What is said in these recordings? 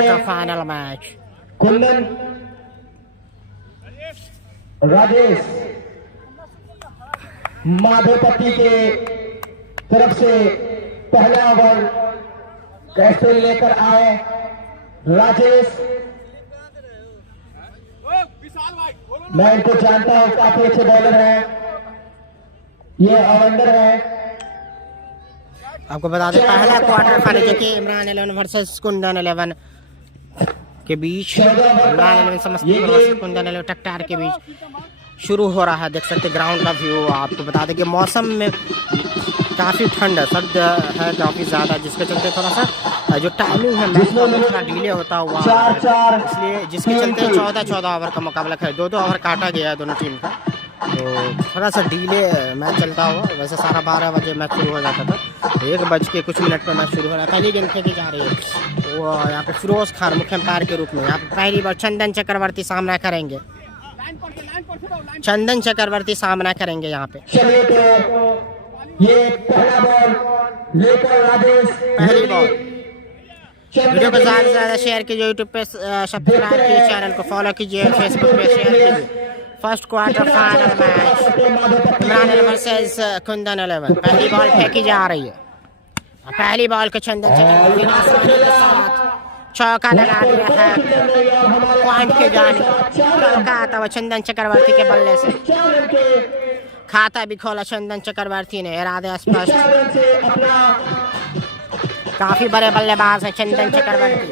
quarter final match. Kundan Rajesh माधोपति के तरफ से पहला ओवर कैसे लेकर आए राजेश। मैं इनको जानता हूं, काफी अच्छे बॉलर हैं, ये ऑलराउंडर है। आपको बता दें पहला क्वार्टर फाइनल जो कि इमरान 11 वर्सेस कुंदन 11 के बीच, इमरान 11 समस्तीपुर वर्सेस कुंदन 11 टकटार के बीच शुरू हो रहा है। देख सकते ग्राउंड का व्यू। आपको बता दें कि मौसम में काफ़ी ठंड सर्द है काफ़ी ज़्यादा, जिसके चलते थोड़ा सा जो टाइमिंग है मैच का थोड़ा डिले होता हुआ, इसलिए जिसके चलते 14-14 ओवर का मुकाबला है। 2-2 ओवर काटा गया है दोनों टीम का, तो थोड़ा सा डिले मैच चलता हुआ। वैसे 12:30 बजे मैच शुरू हो जाता था, 1 कुछ मिनट पर मैच शुरू हो रहा है। पहली गेंद फेंकी जा रही है, वो यहाँ पे फिरोज खान मुख्य अंपायर के रूप में यहाँ पे पहली बार चंदन चक्रवर्ती सामना करेंगे। चंदन चक्रवर्ती सामना करेंगे यहाँ पे। ये पहला बॉल लेकर राजेश, पहली बॉल। वीडियो को ज़्यादा से ज़्यादा शेयर कीजिए, यूट्यूब पे सब्सक्राइब कीजिए, चैनल को फॉलो कीजिए, फेसबुक पे शेयर कीजिए। First quarter final match Imran versus Kundan 11। पहली बॉल फेंकी जा रही है, पहली बॉल को चंदन चक्रवर्ती ने आसानी के साथ चौका लगा दिया है। पॉइंट के जाने चौका आता हुआ चंदन चक्रवर्ती के बल्ले से। खाता भी खोला चंदन चक्रवर्ती ने, इरादे स्पष्ट। काफी बड़े बल्लेबाज हैं चंदन चक्रवर्ती।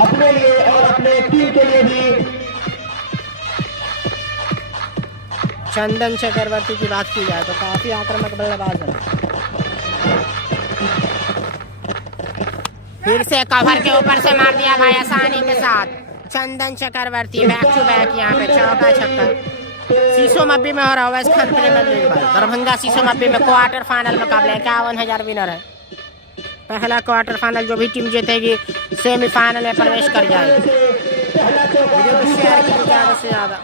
अपने लिए और अपने टीम के लिए भी। चंदन चक्रवर्ती की बात की जाए तो काफी आक्रामक बल्लेबाज है। फिर से कवर के ऊपर से मार दिया भाई आसानी के साथ चंदन चक्रवर्ती। बैक टू बैक यहाँ पे चौका छक्का। शीशो मब्बी में हो रहा है खान प्रीमियर लीग भाई, दरभंगा शीशो मब्बी में क्वार्टर फाइनल मुकाबला। 51,000 विनर है। पहला क्वार्टर फाइनल जो भी टीम जीतेगी सेमीफाइनल में प्रवेश कर जाएगी। वीडियो को शेयर कीजिए ज़्यादा से ज़्यादा।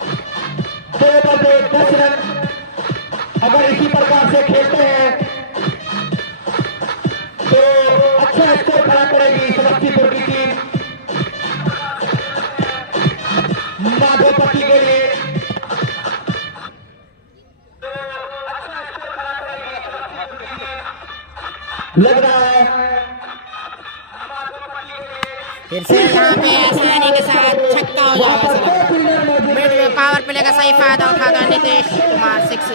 अगर इसी प्रकार से खेलते हैं तो अच्छा स्कोर खड़ा करेगी समस्तीपुर की टीम। माधोपति के लिए लग रहा है फिर से यहाँ पे आसानी के साथ छक्का हो जाएगा। पावर प्ले का सही फायदा उठाकर नीतीश कुमार 6।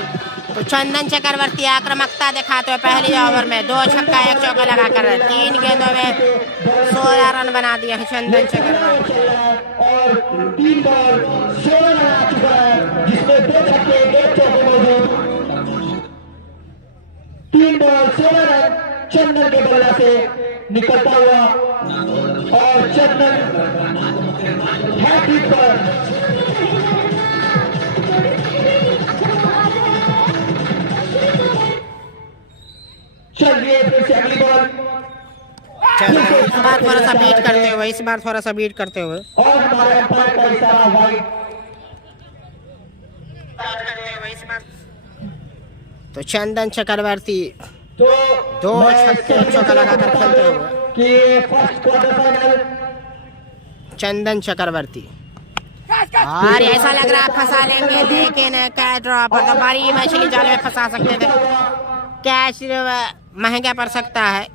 तो चंदन चक्रवर्ती आक्रामकता दिखाते हुए पहले ओवर में 2 छक्का 1 चौका लगाकर 3 गेंदों में 16 रन बना दिए हैं चंदन चक्रवर्ती। और 3 बॉल 16 रन आ चुका है, जिसमें 2 छक्के 1 चौके मौजूद। 3 बॉल 16 रन चंदन के बल्ला से निकलता हुआ, और चंदन हैट्रिक पर चल रही है। फिर से अगली बॉल इस बार थोड़ा सा बीट करते हुए, इस बार थोड़ा सा बीट करते हुए और हमारे अंपायर का इशारा वाइड। तो चंदन चक्रवर्ती तो 2 छक्के चौका लगाकर खेलते हुए कि फर्स्ट क्वार्टर फाइनल चंदन चक्रवर्ती। और ऐसा लग रहा है फंसा लेंगे, लेकिन कैच ड्रॉप पर तो बड़ी मछली जाल में फंसा सकते थे। कैच महंगा पड़ सकता है।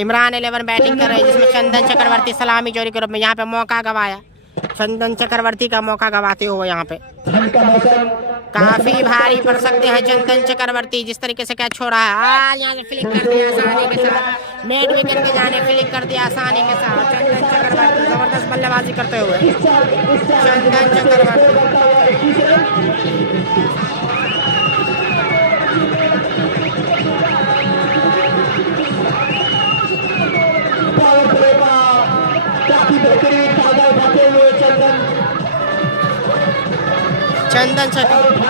इमरान 11 बैटिंग कर रही है, जिसमें चंदन चक्रवर्ती सलामी जोड़ी के रूप में यहाँ पे मौका गवाया। चंदन चक्रवर्ती का मौका गवाते हुए यहाँ पे काफी भारी पड़ सकते हैं चंदन चक्रवर्ती। जिस तरीके से कैच छोड़ा है, यहाँ से फ्लिक कर दिया आसानी के साथ, नेट विकेट के जाने फ्लिक कर दिया आसानी के साथ। चंदन चक्रवर्ती जबरदस्त बल्लेबाजी करते हुए चंदन चक्रवर्ती। काफी बेहतरीन फायदा उठाते हुए चंदन चक्रवर्ती।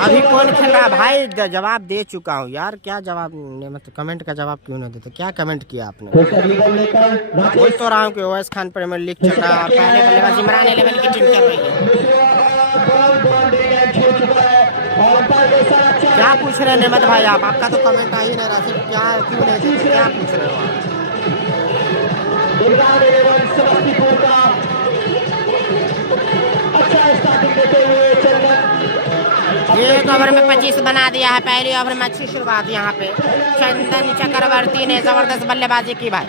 अभी कौन खेल रहा है भाई? जवाब दे चुका हूँ यार, क्या जवाब मतलब कमेंट का जवाब क्यों नहीं देते? क्या कमेंट किया आपने? बोल तो रहा हूँ कि ओएस खान प्रीमियर लीग चल रहा है, पहले बल्लेबाज इमरान 11 की टीम कर रही है। क्या पूछ रहे हैं नेमत भाई आप? आपका तो कमेंट आ ही नहीं रहा, सिर्फ क्या क्यों नहीं देते, क्या पूछ रहे हो आप? इमरान 11 समस्तीपुर का अच्छा स्टार्टिंग देते हुए चंदन एक ओवर में 25 बना दिया है। पहली ओवर में अच्छी शुरुआत यहाँ पे चंदन चक्रवर्ती ने जबरदस्त बल्लेबाजी की भाई।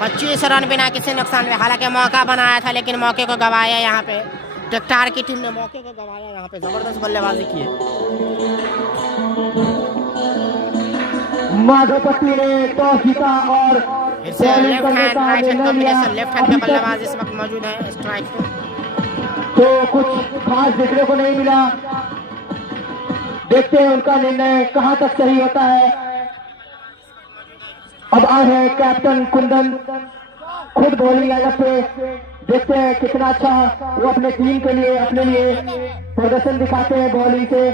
25 रन बिना किसी नुकसान में। हालांकि मौका बनाया था लेकिन मौके को गवाया यहाँ पे। टेक्टार की टीम ने मौके को गवाया यहाँ पे, जबरदस्त बल्लेबाजी की है। माधवपति ने टॉस जीता और left hand right hand combination, left hand पे बल्लेबाज इस वक्त मौजूद है स्ट्राइक पे। तो कुछ खास देखने को नहीं मिला, देखते हैं उनका निर्णय कहां तक सही होता है। अब आए हैं कैप्टन कुंदन खुद बॉलिंग लाइनअप पे, देखते हैं कितना अच्छा वो अपने टीम के लिए अपने लिए प्रदर्शन दिखाते हैं बॉलिंग से।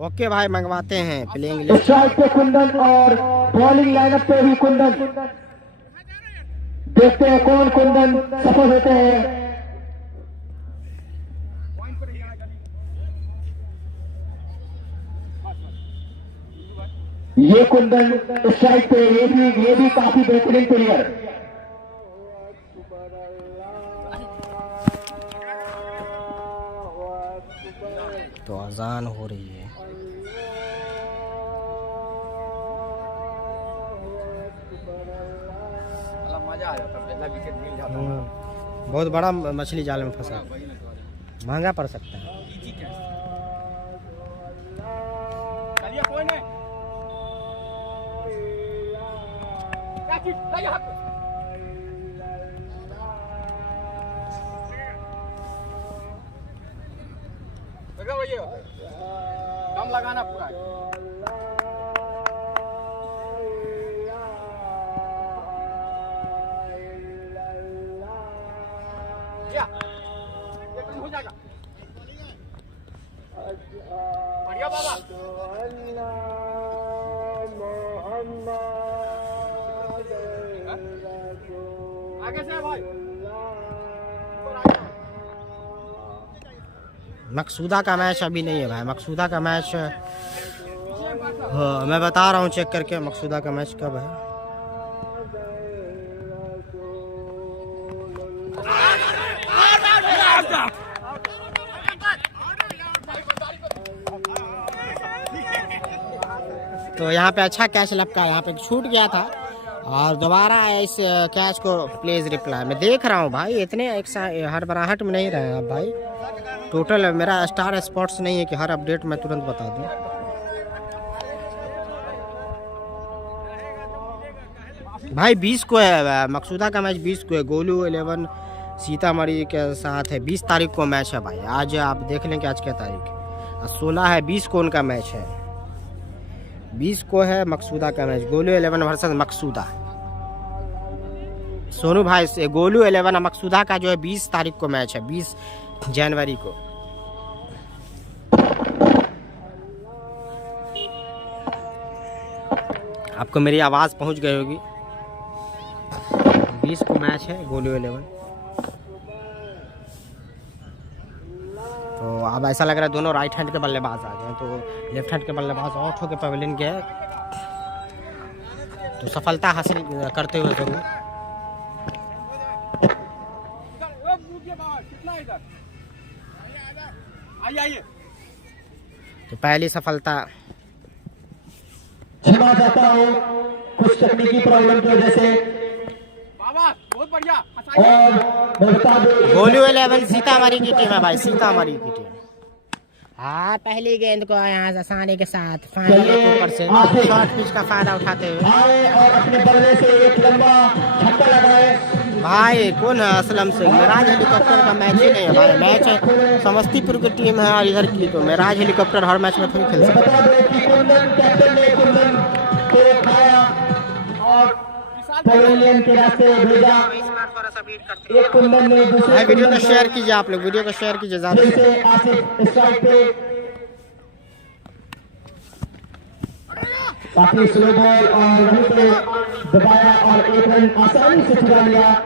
ओके भाई, मंगवाते हैं प्लेइंग लिस्ट। स्ट्राइक पे कुंदन और बॉलिंग लाइनअप पे भी कुंदन, देखते हैं कौन कुंदन सफल होते हैं। ये कुंदन स्ट्राइक पे, ये भी काफी बेहतरीन प्लेयर। तो अजान हो रही है। मजा आ जाता, पहला विकेट मिल जाता। बहुत बड़ा मछली जाल में फंसा, महंगा पड़ सकता है। चलिए कोई नहीं, कम लगाना पूरा। हो जाएगा बढ़िया बाबा। आगे से भाई, मकसूदा का मैच अभी नहीं है भाई। मकसूदा का मैच हाँ, मैं बता रहा हूँ चेक करके मकसूदा का मैच कब है। तो यहाँ पे अच्छा कैच लपका, यहाँ पे छूट गया था और दोबारा इस कैच को प्लीज रिप्लाई। मैं देख रहा हूँ भाई, इतने एक हड़बड़ाहट में नहीं रहे आप भाई। टोटल मेरा स्टार स्पोर्ट्स नहीं है कि हर अपडेट मैं तुरंत बता दूं। भाई 20 को है मकसूदा का मैच, 20 को है। गोलू 11 सीतामढ़ी के साथ है। 20 तारीख को मैच है भाई। आज आप देख लें कि आज क्या तारीख, 16 है। 20 को उनका मैच है, 20 को है मकसूदा का मैच। गोलू 11 वर्सेस मकसूदा। सोनू भाई से गोलू 11 मकसूदा का जो है 20 तारीख को मैच है, 20 जनवरी को। आपको मेरी आवाज पहुंच गई होगी। 20 को मैच है गोलू 11। तो अब ऐसा लग रहा है दोनों राइट हैंड के बल्लेबाज आ गए, तो लेफ्ट हैंड के बल्लेबाज आउट होकर पवेलियन गए, तो सफलता हासिल करते हुए जरूर। तो पहली सफलता। क्षमा चाहता हूँ कुछ तकनीकी प्रॉब्लम की वजह से। बाबा बहुत बढ़िया। और मैं बता दूं, गोलू 11 सीतामढ़ी की टीम है भाई, सीतामढ़ी की टीम। हाँ, पहली गेंद को यहाँ आसानी के साथ फाइनल के ऊपर से शॉर्ट पिच का फायदा उठाते हुए आए और अपने बल्ले से एक लंबा छक्का लगाए। भाई कौन है असलम से। मेराज हेलीकॉप्टर का मैच ही नहीं है भाई, मैच है समस्तीपुर की टीम है और इधर की। तो मेराज हेलीकॉप्टर हर मैच में थोड़ी खेल सकता बता दें कि कुंदन कैप्टन ने कुंदन को खाया और पवेलियन के रास्ते भेजा। एक कुंदन ने दूसरे है। वीडियो को शेयर कीजिए आप लोग, वीडियो को शेयर कीजिए ज़्यादा से। जैसे आसिफ स्ट्राइक पे काफी स्लो बॉल और वहीं पे दबाया और एक रन आसानी से चुरा लिया।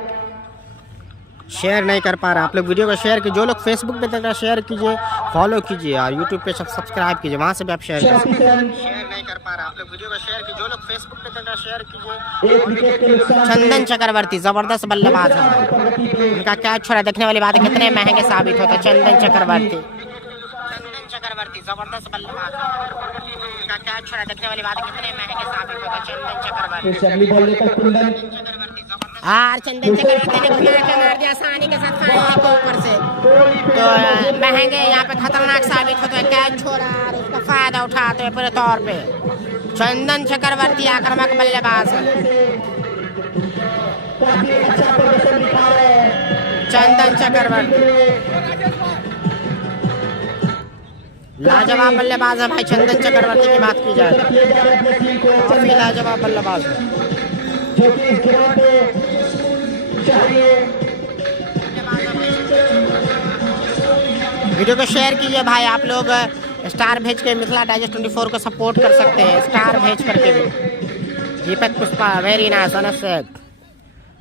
शेयर नहीं कर पा रहा। आप लोग वीडियो को शेयर कीजिए। जो लोग फेसबुक पे देख रहे हैं शेयर कीजिए, फॉलो कीजिए और यूट्यूब पे सब्सक्राइब कीजिए, वहाँ से भी आप शेयर कर सकते हैं। शेयर नहीं कर पा रहा। आप लोग वीडियो को शेयर कीजिए। जो लोग फेसबुक पे देख रहे हैं शेयर कीजिए। एक विकेट के नुकसान चंदन चक्रवर्ती जबरदस्त बल्लेबाज है। उनका कैच छोड़ा, देखने वाली बात है कितने महंगे साबित होते हैं। चंदन चक्रवर्ती जबरदस्त बल्लेबाज है। उनका कैच छोड़ा, देखने वाली बात है कितने महंगे साबित होते हैं। चंदन चक्रवर्ती अगली बॉल लेकर कुंदन और चंदन चक्रवर्ती ने घुमा के मार दिया आसानी के साथ फाइनल के ऊपर से। तो महंगे यहाँ पे खतरनाक साबित होते हैं। कैच छोड़ा और उसका फायदा उठाते हैं पूरे तौर पे। चंदन चक्रवर्ती आक्रामक बल्लेबाज है। काफी अच्छा प्रदर्शन दिखा रहे हैं चंदन चक्रवर्ती लाजवाब बल्लेबाज है भाई। चंदन चक्रवर्ती की बात की जाए काफी लाजवाब बल्लेबाज है। जो कि इस ग्राउंड पे चाहिए। वीडियो को शेयर कीजिए भाई। आप लोग स्टार भेज के मिथिला डाइजेस्ट 24 को सपोर्ट कर सकते हैं। स्टार भेज करके भी। दीपक पुष्पा वेरी नाइस अनसेट।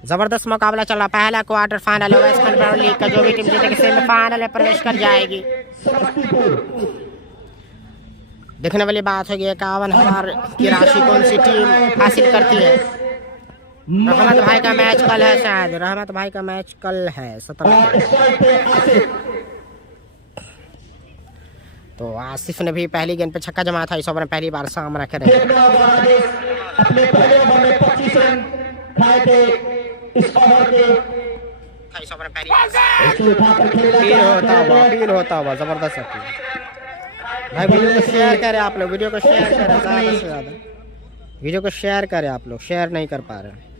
जबरदस्त मुकाबला चल रहा। पहला क्वार्टर फाइनल वेस्ट खंड लीग का जो भी टीम जीतेगी सेमीफाइनल में प्रवेश कर जाएगी। देखने वाली बात होगी 51,000 की राशि कौन सी टीम हासिल करती है। रहमत भाई का मैच कल है, शायद रहमत भाई का मैच कल है 17। तो आसिफ ने भी पहली गेंद पे छक्का जमाया था। इस ओवर में पहली बार सामना कर रहे हैं। अपने पहले ओवर में 25 रन खाए थे। इस ओवर के इस ओवर में फील होता हुआ जबरदस्त भाई। वीडियो को शेयर करें आप लोग। वीडियो को शेयर करें ज़्यादा से ज़्यादा। वीडियो को शेयर करें आप लोग। शेयर नहीं कर पा रहे।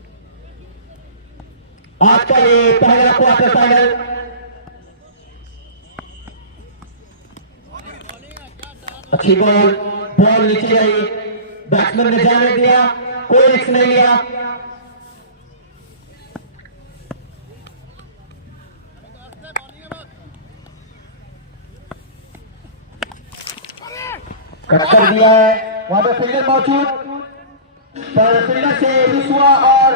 आज का ये पहला क्वार्टर फाइनल अच्छी बॉल नीचे गई। बैट्समैन ने जाने दिया, कोई रिस्क नहीं लिया। कट कर दिया है। वहां पे फील्डर मौजूद, पर फील्डर से मिस हुआ और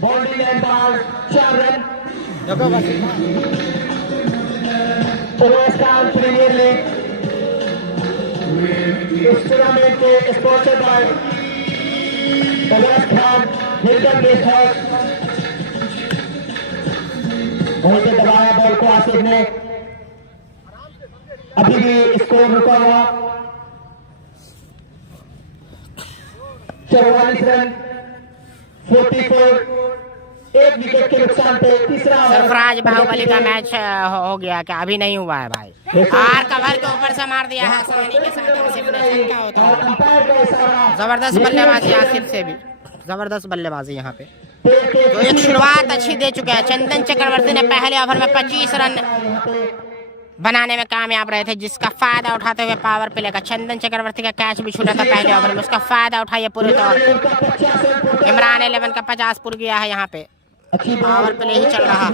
बॉल एंड बॉल 4 रन। रोस्टान प्रीमियर लीग इस टूर्नामेंट के sponsor by Fawad Khan Hilton guest house. वहीं पे दबाया बॉल को आसिफ ने। अभी भी स्कोर रुका हुआ 44 रन 44। एक विकेट के नुकसान पे तीसरा सरफराज बाहुबली का मैच हो गया क्या? अभी नहीं हुआ है भाई। हार कवर के ऊपर से मार दिया है आसानी के साथ आसिफ ने। क्या होता है जबरदस्त बल्लेबाजी आसिफ से भी। जबरदस्त बल्लेबाजी यहाँ पे। तो एक शुरुआत अच्छी दे चुके हैं। चंदन चक्रवर्ती ने पहले ओवर में 25 रन बनाने में कामयाब रहे थे, जिसका फायदा उठाते हुए पावर प्ले का चंदन चक्रवर्ती का कैच भी छूटा था पहले ओवर में। उसका फायदा उठाइए पूरे तौर पे। इमरान 11 का 50 पुर गया है। यहाँ पे पावर प्ले ही चल रहा है।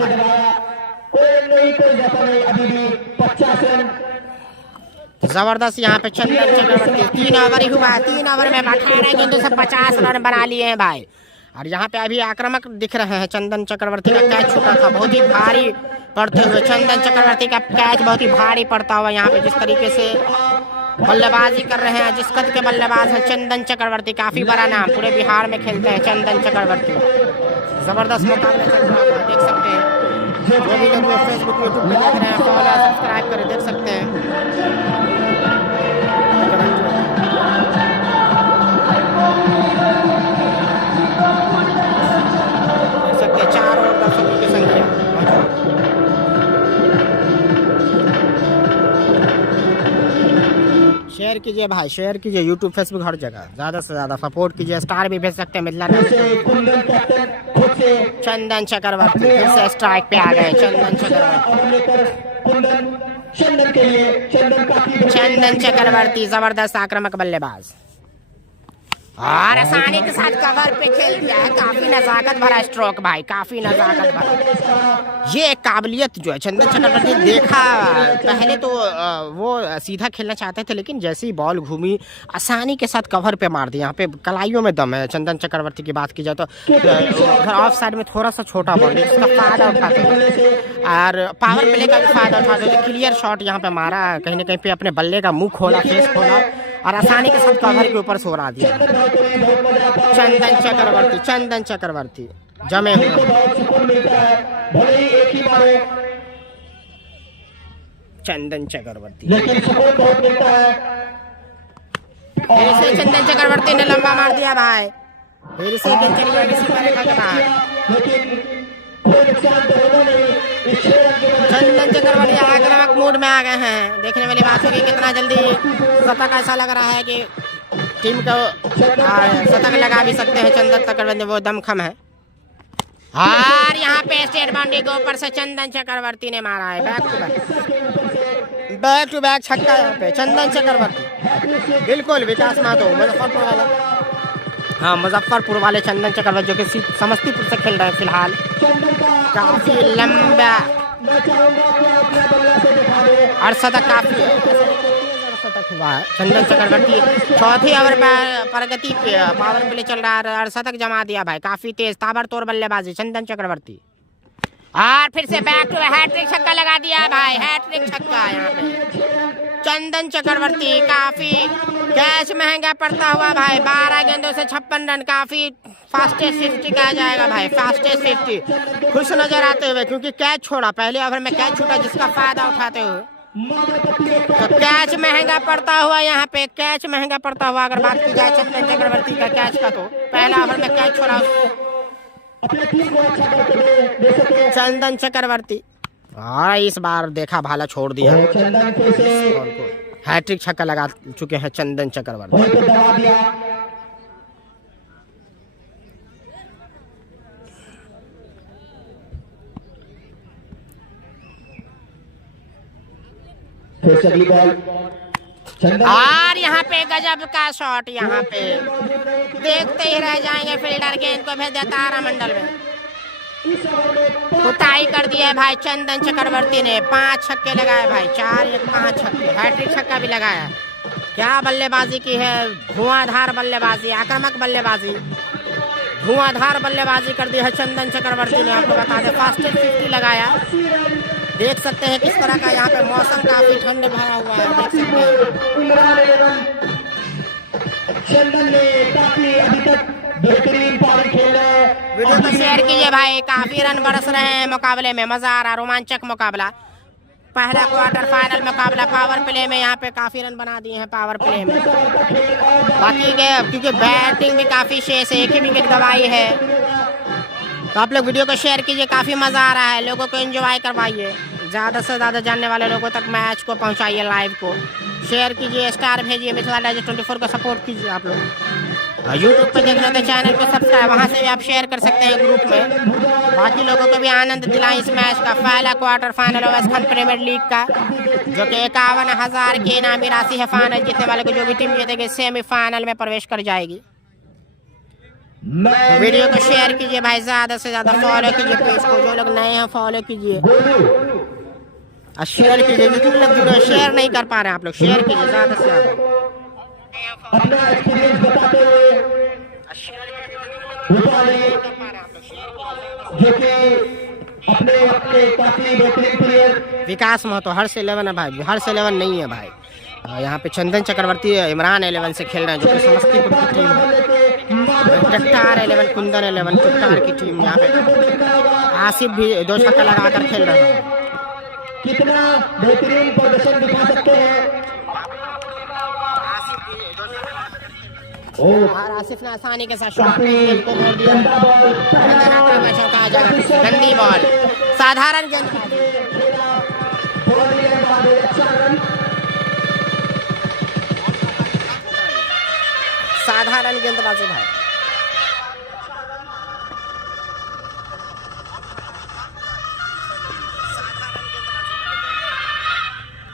जबरदस्त यहाँ पे चंदन चक्रवर्ती 3 ओवर ही हुआ है। 3 ओवर में 18 गेंदों से 50 रन बना लिए हैं भाई। और यहाँ पे अभी आक्रामक दिख रहे हैं। चंदन चक्रवर्ती का कैच छूटा था बहुत ही भारी पड़ते हुए। चंदन चक्रवर्ती का कैच बहुत ही भारी पड़ता हुआ यहाँ पे जिस तरीके से बल्लेबाजी कर रहे हैं, जिस कद के बल्लेबाज है चंदन चक्रवर्ती। काफी बड़ा नाम, पूरे बिहार में खेलते हैं चंदन चक्रवर्ती। जबरदस्त मुकाबला चल रहा है, देख सकते हैं। जो भी लोग फेसबुक यूट्यूब पे देख रहे हैं फॉलो सब्सक्राइब करें, देख सकते हैं। शेयर कीजिए भाई, शेयर कीजिए यूट्यूब फेसबुक हर जगह। ज़्यादा से ज़्यादा सपोर्ट कीजिए। स्टार भी भेज सकते हैं मिथिला डाइजेस्ट। चंदन चक्रवर्ती फिर से स्ट्राइक पे आ गए। चंदन चक्रवर्ती जबरदस्त आक्रामक बल्लेबाज। और आसानी के साथ कवर पे खेल दिया है। काफी नजाकत भरा स्ट्रोक भाई, काफी नजाकत भरा। ये एक काबिलियत जो है चंदन चक्रवर्ती देखा। पहले तो वो सीधा खेलना चाहते थे, लेकिन जैसे ही बॉल घूमी आसानी के साथ कवर पे मार दिया। यहाँ पे कलाइयों में दम है चंदन चक्रवर्ती की बात की जाए तो। ऑफ साइड में थोड़ा सा छोटा बॉल है जिसका फायदा उठाते हैं और पावर प्ले का भी फायदा उठाते हैं। क्लियर शॉट यहाँ पे मारा, कहीं ना कहीं पे अपने बल्ले का मुंह खोला, फेस खोला और आसानी के साथ कवर के ऊपर सोरा दिया। चंदन चक्रवर्ती जमे हुए। चंदन चक्रवर्ती फिर से चंदन चक्रवर्ती ने लंबा मार दिया भाई। फिर से गेंद चली गई किसी पर रेखा के बाहर। चंदन चक्रवर्ती आक्रामक मूड में आ गए हैं। देखने वाली बात होगी कितना जल्दी शतक। ऐसा लग रहा है कि टीम को शतक लगा भी सकते हैं चंदन चक्रवर्ती, वो दमखम है। और यहाँ पे स्टेट बाउंड्री के ऊपर से चंदन चक्रवर्ती ने मारा है बैक टू बैक छक्का। यहाँ पे चंदन चक्रवर्ती बिल्कुल विकास माधो मुजफ्फरपुर वाले, हाँ मुजफ्फरपुर वाले चंदन चक्रवर्ती जो कि समस्तीपुर से खेल रहे हैं फिलहाल। काफी लंबा और शतक काफी शतक हुआ है। चंदन चक्रवर्ती चौथे ओवर प्रगति पावर प्ले चल रहा है और शतक जमा दिया भाई। काफी तेज ताबड़तोड़ बल्लेबाजी चंदन चक्रवर्ती। और फिर से बैक टू हैट्रिक छक्का लगा दिया भाई, हैट्रिक छक्का। यहाँ पे चंदन चक्रवर्ती काफी कैच महंगा पड़ता हुआ भाई। 12 गेंदों से 56 रन, काफी फास्टेस्ट 50 कहा जाएगा भाई, फास्टेस्ट 50। खुश नजर आते हुए क्योंकि कैच छोड़ा, पहले ओवर में कैच छूटा जिसका फायदा उठाते हुए। तो कैच महंगा पड़ता हुआ यहाँ पे, कैच महंगा पड़ता हुआ अगर बात की जाए चंदन चक्रवर्ती का कैच का, तो पहला ओवर में कैच छोड़ा चंदन चक्रवर्ती। और इस बार देखा भाला छोड़ दिया, हैट्रिक छक्का लगा चुके हैं चंदन चक्रवर्ती। अगली बॉल और यहाँ पे गजब का शॉट, यहाँ पे देखते ही रह जाएंगे। फील्डर गेंद को भेज दिया तारामंडल में, कुटाई कर दिया है भाई चंदन चक्रवर्ती ने। 5 छक्के लगाए भाई, 4-5 छक्के, हैट्रिक छक्का भी लगाया। क्या बल्लेबाजी की है, धुआंधार बल्लेबाजी, आक्रामक बल्लेबाजी, धुआंधार बल्लेबाजी कर दी है चंदन चक्रवर्ती ने। आपको बता दें फास्टेस्ट 50 लगाया। देख सकते हैं किस तरह का यहाँ पे मौसम काफी ठंड भरा हुआ है, देख सकते हैं। चंदन ने काफी अभी तक बेहतरीन पारी खेल रहे हैं। वीडियो को शेयर कीजिए भाई, काफी रन बरस रहे हैं मुकाबले में, मजा आ रहा, रोमांचक मुकाबला। पहला क्वार्टर फाइनल मुकाबला पावर प्ले में, यहाँ पे काफी रन बना दिए हैं पावर प्ले में। बाकी के क्योंकि बैटिंग भी काफी शेष है, एक ही विकेट गवाई है। तो आप लोग वीडियो को शेयर कीजिए, काफी मजा आ रहा है, लोगों को एंजॉय करवाइए, ज्यादा से ज्यादा जानने वाले लोगों तक मैच को पहुंचाइए, लाइव को शेयर कीजिए, स्टार भेजिए, मिथिला डाइजेस्ट 24 को सपोर्ट कीजिए। आप लोग यूट्यूब पे देख रहे थे चैनल को सब्सक्राइब, वहां से भी आप शेयर कर सकते हैं ग्रुप में। बाकी लोगों को भी आनंद दिलाएं इस मैच का। पहला quarter final western premier league का, जो कि 51,000 की इनामी राशि है। फाइनल जीतने वाले को जो भी टीम जीतेगी सेमीफाइनल में प्रवेश कर जाएगी। वीडियो को शेयर कीजिए भाई, ज्यादा से ज्यादा फॉलो कीजिए पेज को, जो लोग नए हैं फॉलो कीजिए और शेयर कीजिए। जितने लोग जुड़े शेयर नहीं कर पा रहे हैं आप लोग शेयर कीजिए ज्यादा से ज्यादा। अपना एक्सपीरियंस बताते हुए जो कि अपने काफी बेहतरीन प्लेयर विकास महतो हर्ष 11 है भाई, हर्ष 11 नहीं है भाई। यहाँ पे चंदन चक्रवर्ती इमरान 11 से खेल रहे हैं, जो कि समस्तीपुर की टीम है। टट्टार 11, कुंदन 11 टट्टार की टीम। यहाँ पे आसिफ भी 2 छक्का लगाकर खेल रहे हैं। कितना बेहतरीन प्रदर्शन दिखा सकते हैं। और आसिफ ने आसानी के साथ शॉट को मोड़ दिया। गंदी बॉल, साधारण गेंदबाजी, साधारण गेंदबाजी भाई।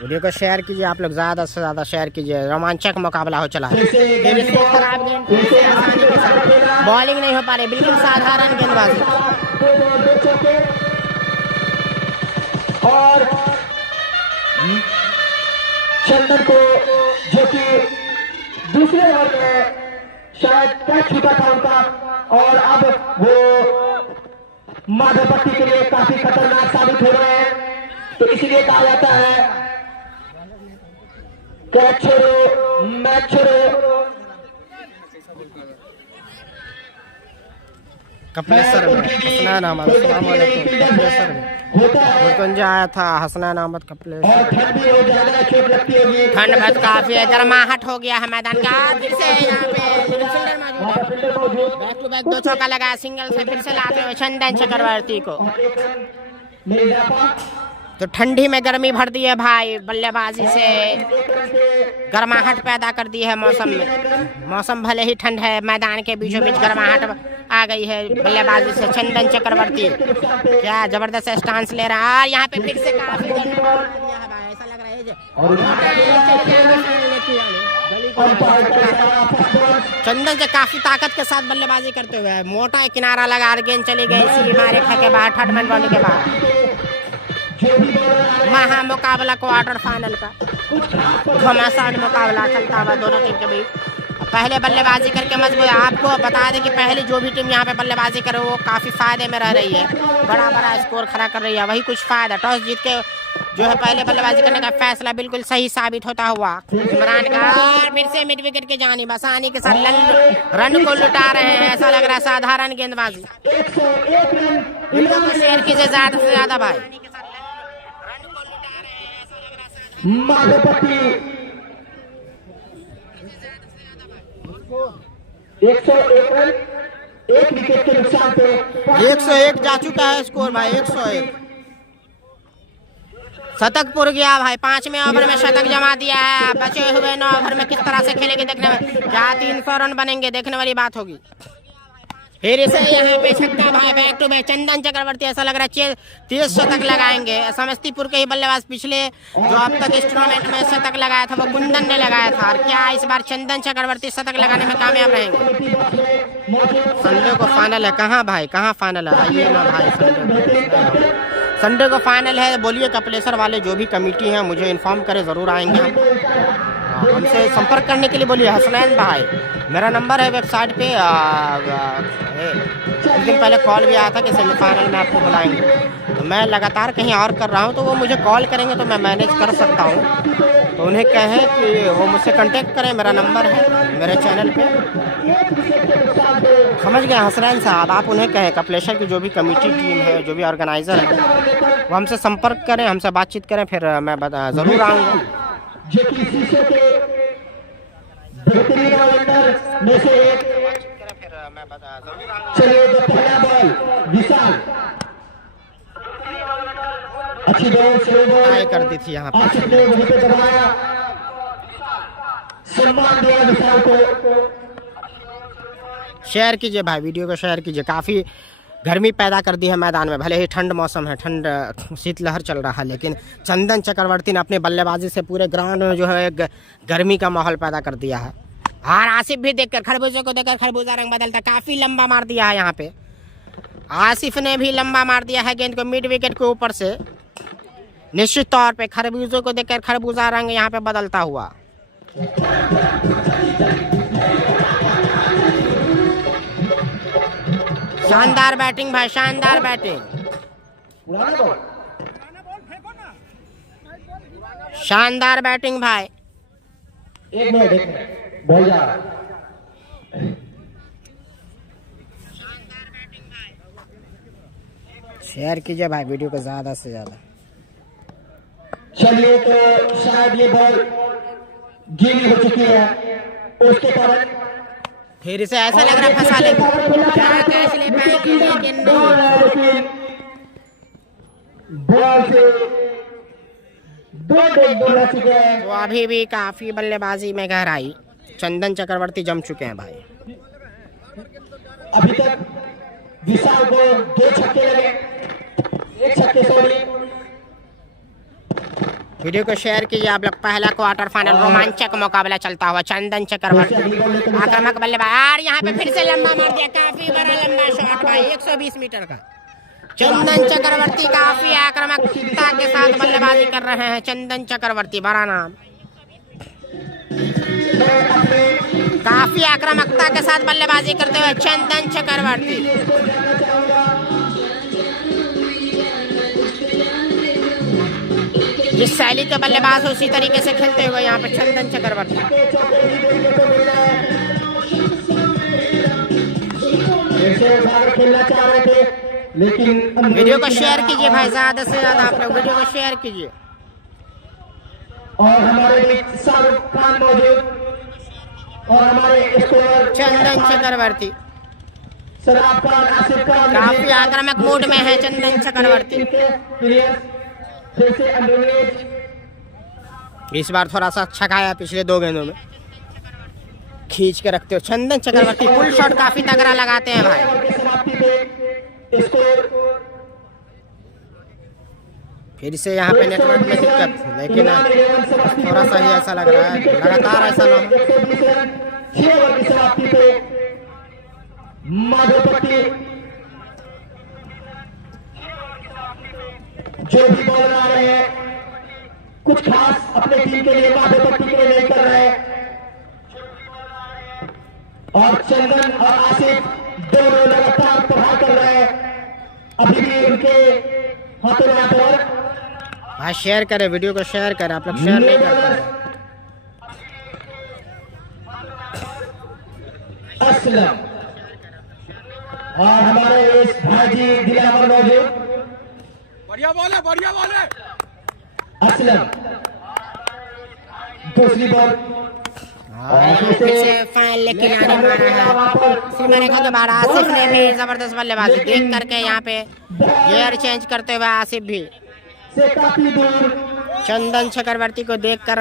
वीडियो को शेयर कीजिए आप लोग, ज़्यादा से ज़्यादा शेयर कीजिए। रोमांचक मुकाबला हो चला है। फिर से फिर से खराब गेंद, फिर से आसानी के साथ बॉलिंग नहीं हो पा रही, बिल्कुल साधारण गेंदबाजी। 2 बॉल 2 चौके और चंदन को, जो कि दूसरे ओवर में शायद कैच छूटा था उनका, और अब वो माधवपट्टी के लिए काफी खतरनाक साबित हो रहे हैं। तो इसीलिए कहा जाता है कैच छोड़ो मैच छोड़ो। कपिलेश्वर में हसनैन अहमद, अस्सलाम वालेकुम। कपिलेश्वर में मुरकुंज आया था हसनैन अहमद कपिलेश्वर। और ठंड भी हो ज्यादा चोट लगती होगी। ठंड बहुत काफी है, गर्माहट हो गया है मैदान का। फिर से यहाँ पे फील्डर मौजूद, बैक टू बैक 2 चौका लगाया सिंगल से, फिर से लाते हुए चंदन चक्रवर्ती को। मिल जाता तो ठंडी में गर्मी भर दी है भाई, बल्लेबाजी से गर्माहट पैदा कर दी है मौसम में। मौसम भले ही ठंड है, मैदान के बीचों बीच गर्माहट आ गई है बल्लेबाजी से। चंदन चक्रवर्ती क्या जबरदस्त स्टांस ले रहा है, और यहाँ पे फिर से काफी ऐसा लग रहा है चंदन से काफी ताकत के साथ बल्लेबाजी करते हुए मोटा किनारा लगा, गेंद चली गई सीमा रेखा के बाहर, थर्ड मैन बॉलिंग के बाहर। महा मुकाबला क्वार्टर फाइनल का घमासान मुकाबला चलता हुआ दोनों टीम के बीच। पहले बल्लेबाजी करके मजबूत, आपको बता दें कि पहले जो भी टीम यहाँ पे बल्लेबाजी करे वो काफी फायदे में रह रही है, बड़ा बड़ा स्कोर खड़ा कर रही है। वही कुछ फायदा टॉस जीत के जो है पहले बल्लेबाजी करने का फैसला बिल्कुल सही साबित होता हुआ इमरान का। और फिर से मिड विकेट की जानिब आसानी के साथ रन को लुटा रहे हैं, ऐसा लग रहा है साधारण गेंदबाजी। 101 रन शेयर कीजिए ज्यादा से ज्यादा भाई। माधवपट्टी 101 रन, 1 विकेट के नुकसान पे 101 जा चुका है स्कोर भाई, 101। शतक पुर गया भाई, 5वें ओवर में शतक जमा दिया है। बचे हुए 9 ओवर में किस तरह से खेलेंगे देखने में, क्या 300 रन बनेंगे देखने वाली बात होगी। फिर इसे यहाँ पे छक्का भाई, बैक टू बैक चंदन चक्रवर्ती, ऐसा लग रहा है 30 शतक लगाएंगे। समस्तीपुर के ही बल्लेबाज पिछले जो अब तक इस टूर्नामेंट में शतक लगाया था वो कुंदन ने लगाया था, और क्या इस बार चंदन चक्रवर्ती शतक लगाने में कामयाब रहेंगे। संडे को फाइनल है, कहाँ भाई कहाँ फाइनल है, आइए ना भाई संडे को फाइनल है। बोलिए कपिलेश्वर वाले जो भी कमेटी है मुझे इन्फॉर्म करें, ज़रूर आएंगे हम। हमसे संपर्क करने के लिए बोलिए हसनैन भाई, मेरा नंबर है वेबसाइट पे। एक दिन पहले कॉल भी आया था कि सेमीफाइनल में आपको बुलाएंगे, तो मैं लगातार कहीं और कर रहा हूँ, तो वो मुझे कॉल करेंगे तो मैं मैनेज कर सकता हूँ। तो उन्हें कहें कि वो मुझसे कांटेक्ट करें, मेरा नंबर है मेरे चैनल पे। समझ गए हसनैन साहब, आप उन्हें कहें कपिलेश्वर की जो भी कमेटी टीम है, जो भी ऑर्गेनाइज़र है, वो हमसे संपर्क करें, हमसे बातचीत करें, फिर मैं ज़रूर आऊँगा। जो कि शीशे के बेहतरीन ऑलराउंडर में से एक। चलिए जो पहला बॉल विशाल, अच्छी बॉल स्लो बॉल कर दी थी यहाँ पे, आशिक ने वहीं पे दबाया, सम्मान दिया विशाल को। शेयर कीजिए भाई, वीडियो को शेयर कीजिए। काफ़ी गर्मी पैदा कर दी है मैदान में, भले ही ठंड मौसम है, ठंड शीतलहर चल रहा है, लेकिन चंदन चक्रवर्ती ने अपनी बल्लेबाजी से पूरे ग्राउंड में जो है गर्मी का माहौल पैदा कर दिया है। और आसिफ भी देखकर, खरबूजे को देखकर खरबूजा रंग बदलता, काफ़ी लंबा मार दिया है यहाँ पे। आसिफ ने भी लंबा मार दिया है गेंद को मिड विकेट के ऊपर से। निश्चित तौर पे खरबूजे को देखकर खरबूजा रंग यहाँ पे बदलता हुआ। शानदार बैटिंग भाई, शानदार बैटिंग, शानदार बैटिंग भाई। एक मिनट बॉल जा रहा है। शेयर कीजिए भाई वीडियो को ज़्यादा से ज़्यादा। चलिए तो शायद ये बॉल गीली हो चुकी है, उसके कारण फिर इसे ऐसा लग रहा है फंसा लेंगे, क्या कैच ले पाएंगे, लेकिन नहीं। बॉल से 2 बॉल आ चुके हैं। तो अभी भी काफ़ी बल्लेबाजी में गहराई, चंदन चक्रवर्ती जम चुके हैं भाई। अभी तक विशाल को 2 छक्के लगे, 1 छक्के सॉरी। वीडियो को शेयर कीजिए आप लोग। पहला क्वार्टर फाइनल रोमांचक मुकाबला चलता हुआ चंदन चक्रवर्ती आक्रामक बल्लेबाज। और यहाँ पे फिर से लंबा मार दिया, काफी बड़ा लंबा शॉट भाई 120 मीटर का। चंदन चक्रवर्ती काफी आक्रामकता के साथ बल्लेबाजी कर रहे हैं। चंदन चक्रवर्ती बड़ा नाम, काफी आक्रामकता के साथ बल्लेबाजी करते हुए चंदन चक्रवर्ती। जिस शैली के बल्लेबाज उसी तरीके से खेलते हुए यहाँ पे चंदन चक्रवर्ती। खेलना चाह रहे थे लेकिन वीडियो को शेयर कीजिए भाई, ज्यादा से ज्यादा आप लोग वीडियो को शेयर कीजिए। और हमारे बीच शाहरुख खान मौजूद और हमारे स्कोर चंदन चक्रवर्ती शराब खान, आसिफ खान काफी आक्रामक मूड में है चंदन चक्रवर्ती। फिर से अंग्रेज इस बार थोड़ा सा अच्छा खाया, पिछले 2 गेंदों में खींच के रखते हो। चंदन चक्रवर्ती फुल शॉट काफी तगड़ा लगाते हैं भाई। समाप्ति पे स्कोर फिर से यहाँ पे नेटवर्क में दिक्कत, लेकिन थोड़ा सा ही ऐसा लग रहा है, लगातार ऐसा ना हो। 6 ओवर की समाप्ति पे माधोपट्टी जो भी बॉलर आ रहे हैं कुछ खास अपने टीम के लिए माधोपट्टी के लिए नहीं कर रहे हैं। और चंदन और आसिफ दोनों लगातार प्रहार कर रहे हैं। अभी भी उनके हाथों में बॉल। भाई शेयर करें, वीडियो को शेयर करें, आप लोग शेयर नहीं करते हैं। असलम और हमारे इस भाईजी दिलावर मौजूद। बढ़िया बॉल है, बढ़िया बॉल है। असलम दूसरी बॉल फिर से फाइनल किनारे मारा है। सीमाने के बाद आसिफ ने भी जबरदस्त बल्लेबाजी देख करके यहाँ पे गियर चेंज करते हुए आसिफ भी से काफी दूर चंदन चक्रवर्ती को देखकर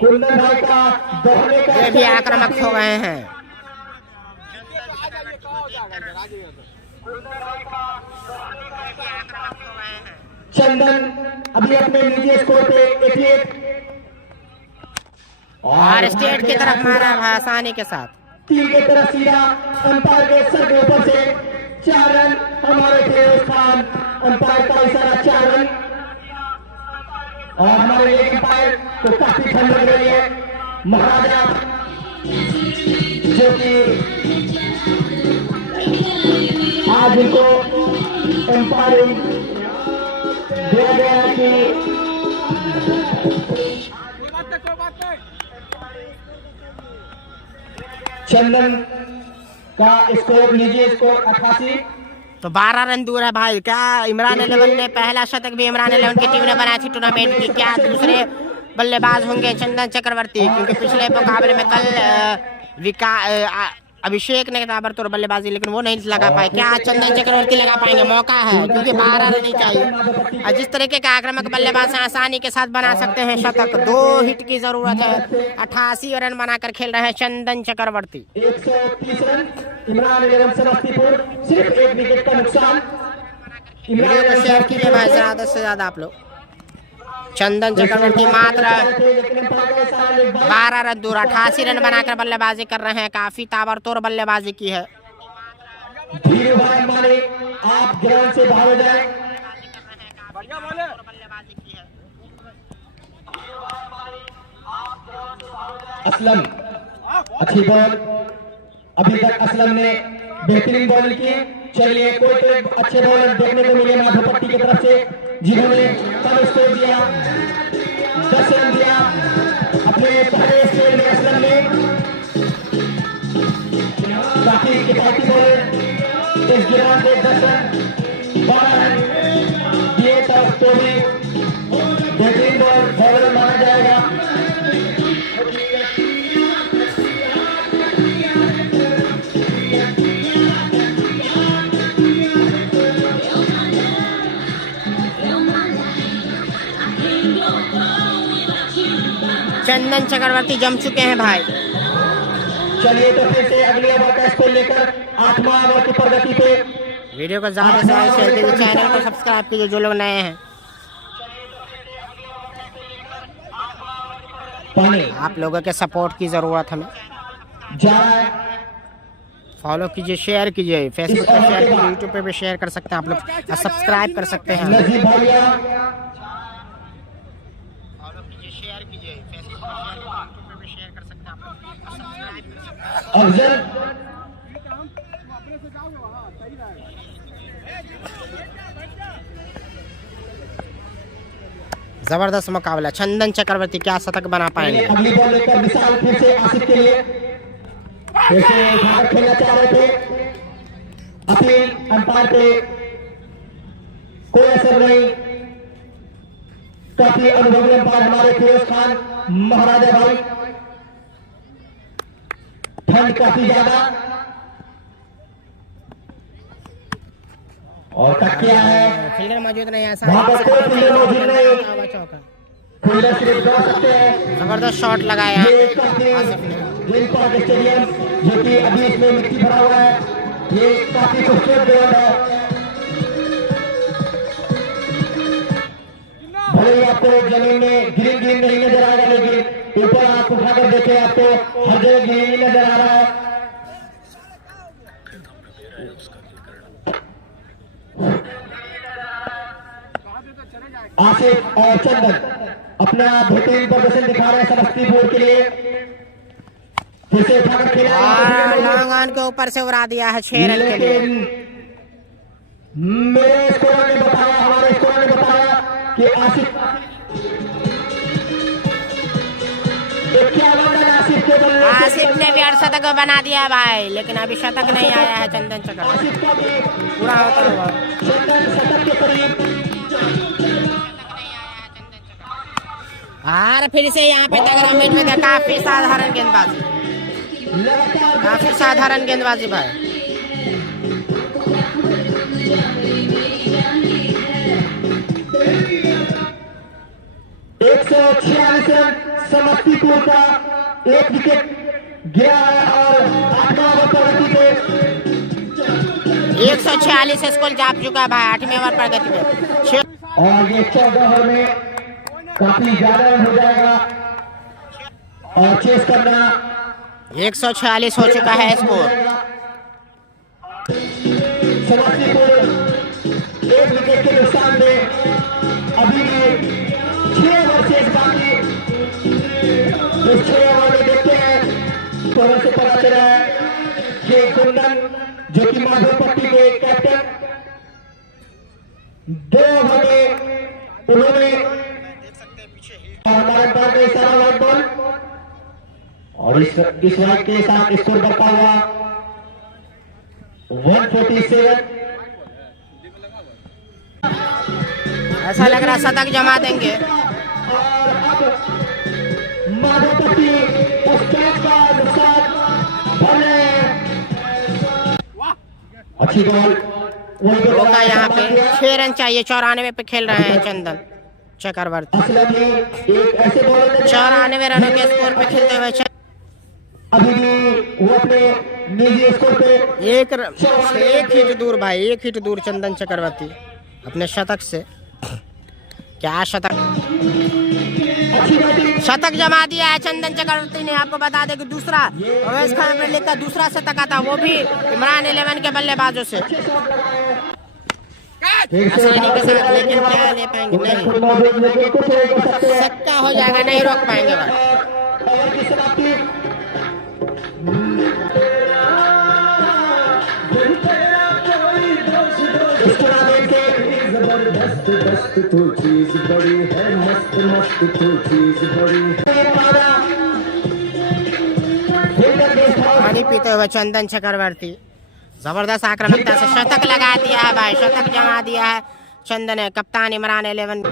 कुंदन भाई का दौड़ने का ये भी आक्रामक हो गए हैं। चंदन अभी अपने निजी स्कोर पे 88 और स्टेट की तरफ मारा है आसानी के साथ। 3 की तरफ सीधा अंपायर के सर के ऊपर से 4 रन हमारे फिरोज खान। अंपायर का इशारा 4 रन। और हमारे लेग अंपायर को काफी ठंड लग रही है। महाराजा जो कि आज उनको एम्पायरिंग दिया गया है कि चंदन का स्कोर निजी स्कोर 88। तो 12 रन दूर है भाई। क्या इमरान 11 ने पहला शतक भी इमरान 11 की टीम ने बनाई थी टूर्नामेंट की। क्या दूसरे बल्लेबाज होंगे चंदन चक्रवर्ती, क्योंकि पिछले मुकाबले में कल अभिषेक ने ताबड़तोड़ बल्लेबाजी लेकिन वो नहीं लगा पाए। क्या चंदन चक्रवर्ती लगा पाएंगे? मौका है, क्योंकि 12 रन ही चाहिए। और जिस तरीके का आक्रामक बल्लेबाज आसानी के साथ बना सकते हैं शतक, 2 हिट की जरूरत है। 88 रन बनाकर खेल रहे हैं चंदन चक्रवर्ती। 130 रन इमरान 11 समस्तीपुर, सिर्फ 1 विकेट का नुकसान। वीडियो को शेयर कीजिए भाई ज्यादा से ज्यादा आप लोग। चंदन चक्रवर्ती मात्र 12 रन दूर 88 रन बनाकर बल्लेबाजी कर रहे हैं। काफी ताबड़तोड़ बल्लेबाजी की है। धीरू भाई माने आप ग्राउंड से बाहर हो जाए। बढ़िया बॉल है। असलम अच्छी बॉल। अभी तक असलम ने बेहतरीन बॉलिंग की। चलिए कोई तो अच्छे बॉलर देखने को मिले माधोपट्टी की तरफ से, जिन्होंने कम स्कोर दिया, 10 रन दिया अपने पहले स्टेज में। असलम ने काफी किफायती बॉलर इस गिरान में 10 रन 12 रन दिए, तो भी बेहतरीन बॉलर माना जाएगा। चंदन चक्रवर्ती जम चुके हैं भाई। चलिए तो फिर से अगले ओवर का स्कोर लेकर 8वां ओवर की प्रगति पे। वीडियो को ज्यादा से ज्यादा शेयर कीजिए, चैनल को सब्सक्राइब कीजिए जो लोग नए हैं। पानी आप लोगों के सपोर्ट की जरूरत हमें। जा रहा है। फॉलो कीजिए, शेयर कीजिए, फेसबुक पे शेयर कीजिए, यूट्यूब पे भी शेयर कर सकते हैं आप लोग, और सब्सक्राइब कर सकते हैं। नजीब भैया फॉलो कीजिए, शेयर कीजिए, फेसबुक पे शेयर कीजिए, यूट्यूब पे भी शेयर कर सकते हैं आप लोग, और सब्सक्राइब कर सकते हैं। अफजल जबरदस्त मुकाबला। चंदन चक्रवर्ती क्या शतक बना पाएंगे? अगली बॉल लेकर विशाल फिर से आसिफ के लिए फिर से उठाकर खेलना चाह रहे थे। अपील अंपायर पे कोई असर नहीं। काफी अनुभवी अंपायर हमारे फिरोज खान महाराजा भाई। ठंड काफी ज्यादा और टक्किया है। फील्डर मौजूद नहीं है, वहां पर कोई फील्डर मौजूद नहीं। चौका। फील्डर सिर्फ दो सकते हैं। जबरदस्त शॉट लगाया ये काफी आसिफ ने। ग्रीन पार्क स्टेडियम जो कि अभी इसमें मिट्टी भरा हुआ है, ये काफी खूबसूरत ग्राउंड है। भले ही आपको जमीन में ग्रीन ग्रीन नहीं नजर आएगा, लेकिन ऊपर आप उठाकर देखें आपको हर जगह ग्रीन नजर आ रहा है। आसिफ और चंदन अपना बेहतरीन प्रदर्शन दिखा रहे हैं समस्तीपुर के लिए। फिर से उठाकर खेला और लॉन्ग ऑन के ऊपर से उड़ा दिया है 6 रन के लिए। लेकिन मेरे स्कोर ने बताया, हमारे स्कोर ने बताया कि आसिफ 51 रन आसिफ के बल्ले से आसिफ ने भी अर्धशतक बना दिया है भाई, लेकिन अभी शतक नहीं आया है चंदन चक्रवर्ती। आसिफ का भी पूरा होता हुआ चंदन शतक के करीब। और फिर से यहाँ पे तगड़ा मैच में था। काफी साधारण गेंदबाजी, लगातार काफी साधारण गेंदबाजी भाई। 146 रन समस्तीपुर का, एक विकेट गिरा है और 8वां ओवर प्रगति पे 146 स्कोर जा चुका है भाई 8वें ओवर प्रगति में। और ये 14 ओवर में काफी ज्यादा रन हो जाएगा और चेस करना 146 हो चुका है स्कोर। समस्तीपुर एक विकेट के नुकसान में अभी भी 6 ओवर शेष बाकी। इस 6 ओवर में देखते हैं तो से पता चला है कि कुंदन जो कि माधोपट्टी के कैप्टन 2 ओवर में उन्होंने हमारे पास में सारा व्हाइट बॉल और इस व्हाइट के साथ स्कोर बढ़ता हुआ 147। ऐसा लग रहा है शतक जमा देंगे। और अब माधोपट्टी उस कैच का नुकसान भर रहे हैं। अच्छी बॉल रोका यहाँ पे 6 रन चाहिए। 94 पे खेल रहे हैं चंदन चक्रवर्ती। असलम ने एक ऐसे बॉलर ने 94 रनों के स्कोर पे खेलते हुए अभी भी वो अपने निजी स्कोर पे एक हिट दूर भाई, 1 हिट दूर चंदन चक्रवर्ती अपने शतक से। क्या शतक, अच्छी बैटिंग शतक जमा दिया है चंदन चक्रवर्ती ने। आपको बता दें कि दूसरा अवैध खान पर लेकर दूसरा शतक आता, वो भी इमरान 11 के बल्लेबाजों से आसानी के साथ। लेकिन क्या ले पाएंगे? नहीं, सट्टा हो जाएगा, नहीं रोक पाएंगे भाई। ओवर की समाप्ति इस टूर्नामेंट के मस्त तो चीज बड़ी है, मस्त मस्त तो चीज बड़ी है। पानी पीते हुए चंदन चक्रवर्ती जबरदस्त आक्रामकता से शतक लगा दिया है भाई, शतक जमा दिया है चंदन ने। कप्तान इमरान 11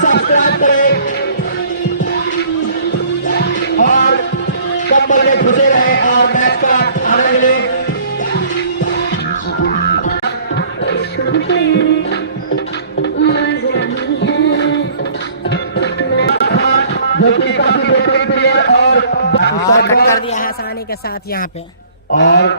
सब्सक्राइब करें और कंबल में घुसे रहे और मैच का आनंद लें। जो कि काफी बेहतरीन प्लेयर और कट कर दिया है आसानी के साथ यहाँ पे। और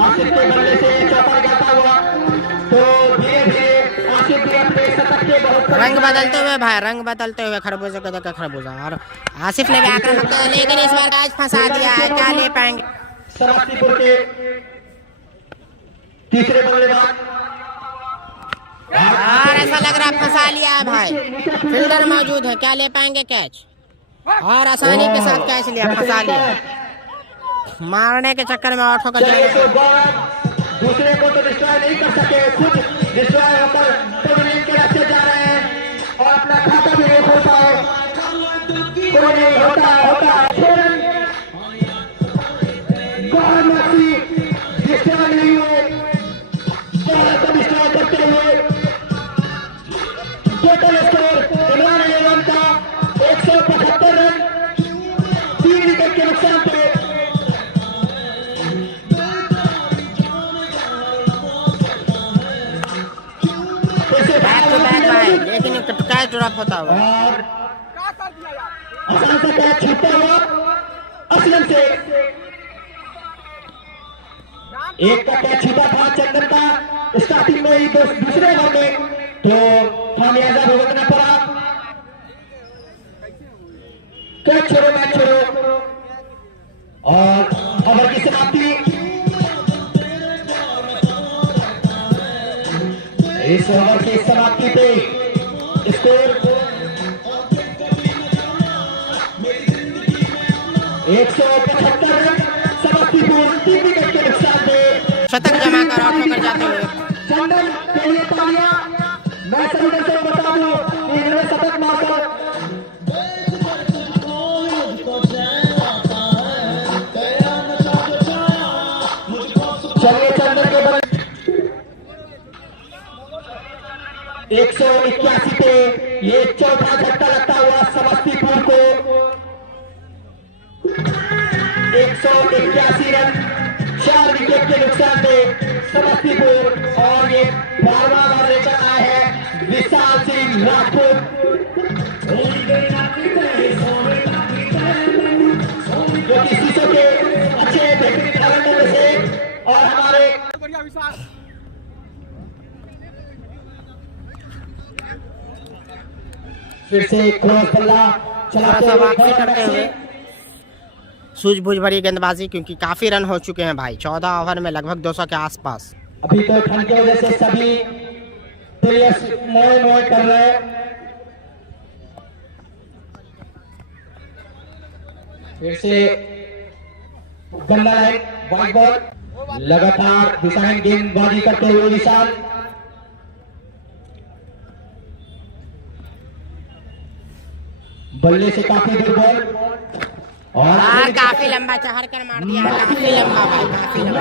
आसिफ के बल्ले से चौपर जाता हुआ तो धीरे धीरे आसिफ भी अपने शतक के बहुत रंग बदलते हुए भाई, रंग बदलते हुए खरबूजे को देखकर खरबूजा। और आसिफ ने भी आक्रमण किया, लेकिन इस बार कैच फंसा दिया है। क्या ले पाएंगे समस्तीपुर के तीसरे बल्लेबाज। और ऐसा लग रहा है फंसा लिया है भाई, फील्डर मौजूद है। क्या ले पाएंगे कैच? और आसानी के साथ कैच लिया, फंसा लिया। मारने के चक्कर में आउट होकर चलिए जाएगा। तो गौरव दूसरे को तो डिस्ट्रॉय नहीं कर सके, खुद डिस्ट्रॉय होकर पवेलियन के रास्ते जा रहे हैं और अपना खाता भी नहीं खोलता है। कोई नहीं होता गौरव मस्ती डिस्ट्रॉय नहीं हुए, गौरव को डिस्ट्रॉय करते हुए टोटल स्कोर इमरान एलेवन का 175 रन 3 विकेट के नुकसान पे। बैक टू बैक भाई, लेकिन कैच ड्रॉप होता हुआ। और क्या कर दिया यार? आसान से कैच छूटता हुआ असलम से एक का कैच छूटा था चंदन का स्टार्टिंग में ही दूसरे ओवर में, तो खामियाजा भुगतना पड़ा। कैच छोड़ो मैच छोड़ो और ओवर की समाप्ति। इस ओवर की समाप्ति पे स्कोर 175 रन समस्तीपुर 3 विकेट के नुकसान पे। शतक जमा कर आउट होकर जाते हुए। चंदन के लिए तालियां। मैं सभी दर्शकों को बता दूं कि इन्होंने शतक मारकर चलिए चंदन के बल 181 पे ये चौथा झटका लगता हुआ समस्तीपुर को 181 रन 4 विकेट के नुकसान पे समस्तीपुर। और ये 12वां ओवर लेकर आए हैं विशाल सिंह राजपूत, जो कि शीशों के अच्छे बेहतरीन खिलाड़ियों में से और हमारे बढ़िया विशाल। फिर से क्रॉस बल्ला चलाते थोड़ा सा हुए वापसी करते हुए सूझबूझ भरी गेंदबाजी, क्योंकि काफी रन हो चुके हैं भाई 14 ओवर में, लगभग 200 के आसपास। अभी तो ठंड की वजह से सभी प्लेयर्स मोए मोए कर रहे हैं। फिर से गंदा लाइन वाइट बॉल, लगातार डिजाइन गेंदबाजी करते हुए विशाल। बल्ले से काफी दूर बॉल और काफी लंबा चढ़ कर मार दिया, काफी लंबा भाई, काफी लंबा।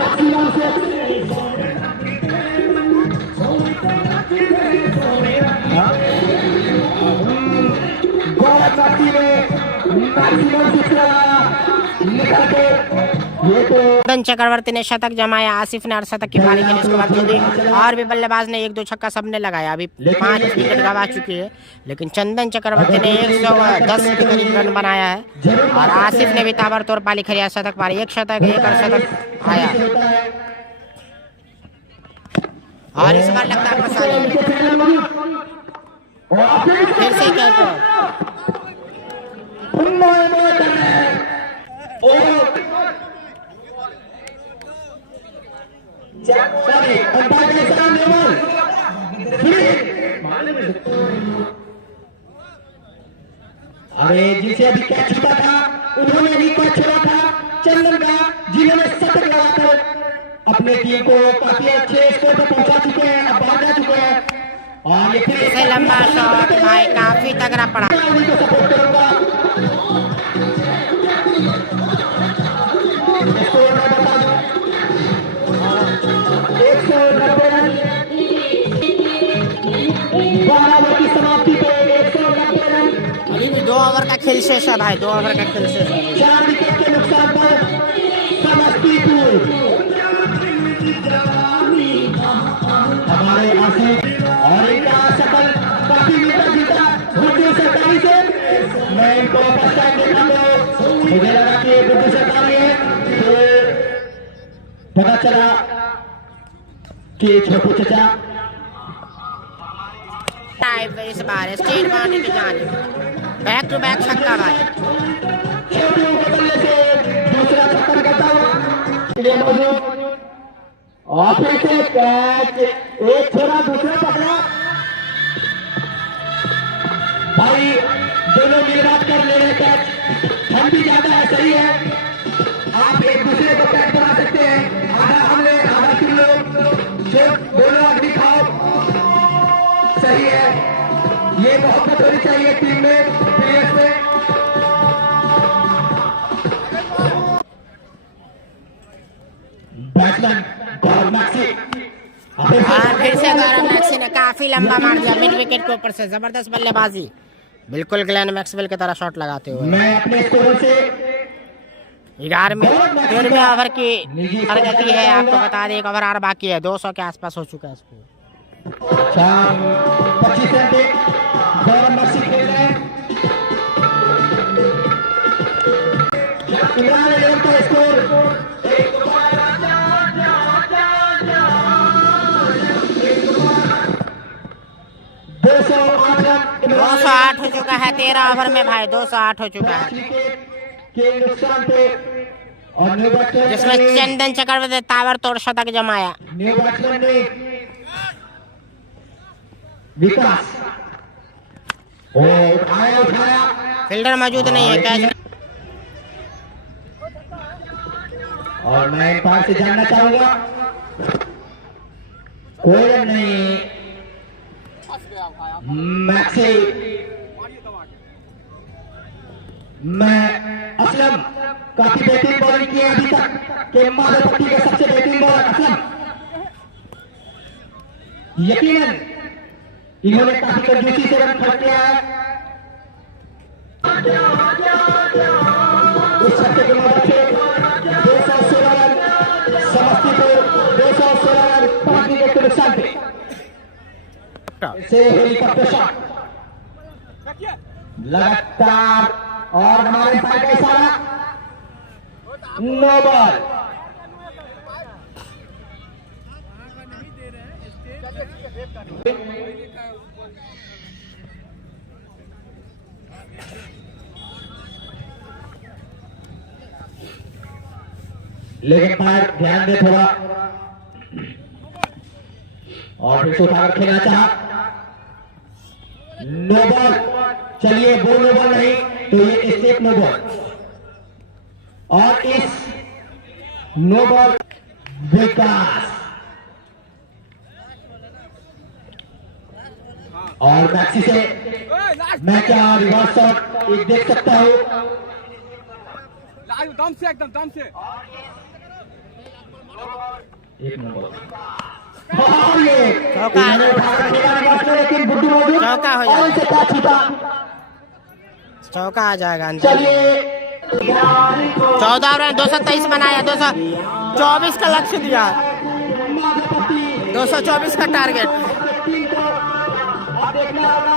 चंदन चक्रवर्ती ने शतक जमाया, आसिफ ने अर्धशतक की पारी खेली, उसके बाद जल्दी और भी बल्लेबाज ने 1-2 छक्का सबने लगाया। अभी 5 विकेट गंवा चुकी है, लेकिन चंदन चक्रवर्ती ने 110 के करीब रन बनाया है और आसिफ ने भी ताबड़तोड़ पारी खेली, शतक पारी, 1 शतक 1 अर्धशतक आया। और इस बार लगता है फंसा लिया। फिर से क्या अरे जिसे अभी कैच छूटा था उन्होंने भी कैच छोड़ा था चंदन का, जिन्होंने शतक लगाकर अपने टीम को काफी अच्छे स्कोर पर पहुंचा चुके हैं, अब बाहर जा चुके हैं। और ये फिर से लंबा शॉट भाई, काफी तगड़ा पड़ा। को सपोर्ट करूंगा। स्कोर मैं बता दूं 190 रन 12 ओवर की समाप्ति पे 190 रन। अभी भी 2 ओवर का खेल शेष है भाई, 2 ओवर का खेल शेष है। 4 विकेट के नुकसान पर समस्तीपुर हमारे आसिफ और इनका सफल काफी मीटर जीता गुड्डू सरकारी से। मैं इनको फर्स्ट टाइम देखा तो मुझे लगा कि गुड्डू सरकारी है, तो पता चला कि छोटू चचा टाइप इस बार स्टेट बाउंड्री की जाने, बैक टू बैक छक्का भाई। छोटू के बल्ले से दूसरा छक्का करता हुआ ये मौजूद और फिर से कैच, एक छोड़ा दूसरा पकड़ा। भाई दोनों मिलबात कर ले रहे कैच, हम भी ज्यादा है, सही है। आप एक दूसरे को कैच बना सकते हैं, आधा हमने आधा तुम लोग, जो दोनों आदमी खाओ, सही है। ये मोहब्बत होनी चाहिए टीम में, प्लेयर्स में। बैट्समैन गौरव मैक्सी और फिर से गौरव मैक्सी ने काफी लंबा मार दिया मिड विकेट के ऊपर से, जबरदस्त बल्लेबाजी, बिल्कुल ग्लेन मैक्सवेल की तरह शॉट लगाते हुए। मैं अपने स्कोर से 11वें ओवर की प्रगति है, आपको बता दें 1 ओवर और बाकी है, 200 के आसपास हो चुका है स्कोर। 25 रन पे गौरव मैक्सी खेल रहे हैं। इमरान अली का स्कोर 208 हो चुका है 13 ओवर में भाई, 208 हो चुका है, के नुकसान पे और न्यू बैट्समैन जिसमें चंदन चक्रवर्ती ताबड़तोड़ शतक जमाया। न्यू बैट्समैन ने विकास उठाया फील्डर मौजूद नहीं है, कैच। और मैं पार से जानना चाहूंगा, कोई रन नहीं। मैक्सी मैं असलम काफी बेहतरीन बॉलिंग की है अभी तक के माधव पट्टी का सबसे बेहतरीन बॉलर असलम। यकीनन इन्होंने काफी कंजूसी से रन खर्च किया है। उस छक्के की मदद से 216 रन समस्तीपुर, 216 रन 5 विकेट के नुकसान पे से हेलीकॉप्टर शॉट लगातार और हमारे पास का इशारा नो बॉल। लेकिन बाहर ध्यान दे थोड़ा, और फिर से उठाकर खेलना चाहा, नो बॉल। चलिए वो नो बॉल नहीं तो ये स्टेप नो बॉल, और इस नो बॉल विकास और मैक्सी से मैं क्या रिवर्स शॉट एक देख सकता हूं। दम से एकदम दम से एक नंबर और ये चौका है। लेकिन बुड्ढू मौजूद चौका हो और से क्या छूटा। चौका आ जाएगा अंदर। चलिए 14 ओवर में 223 बनाया, 224 का लक्ष्य दिया, 224 का टारगेट। देखना होगा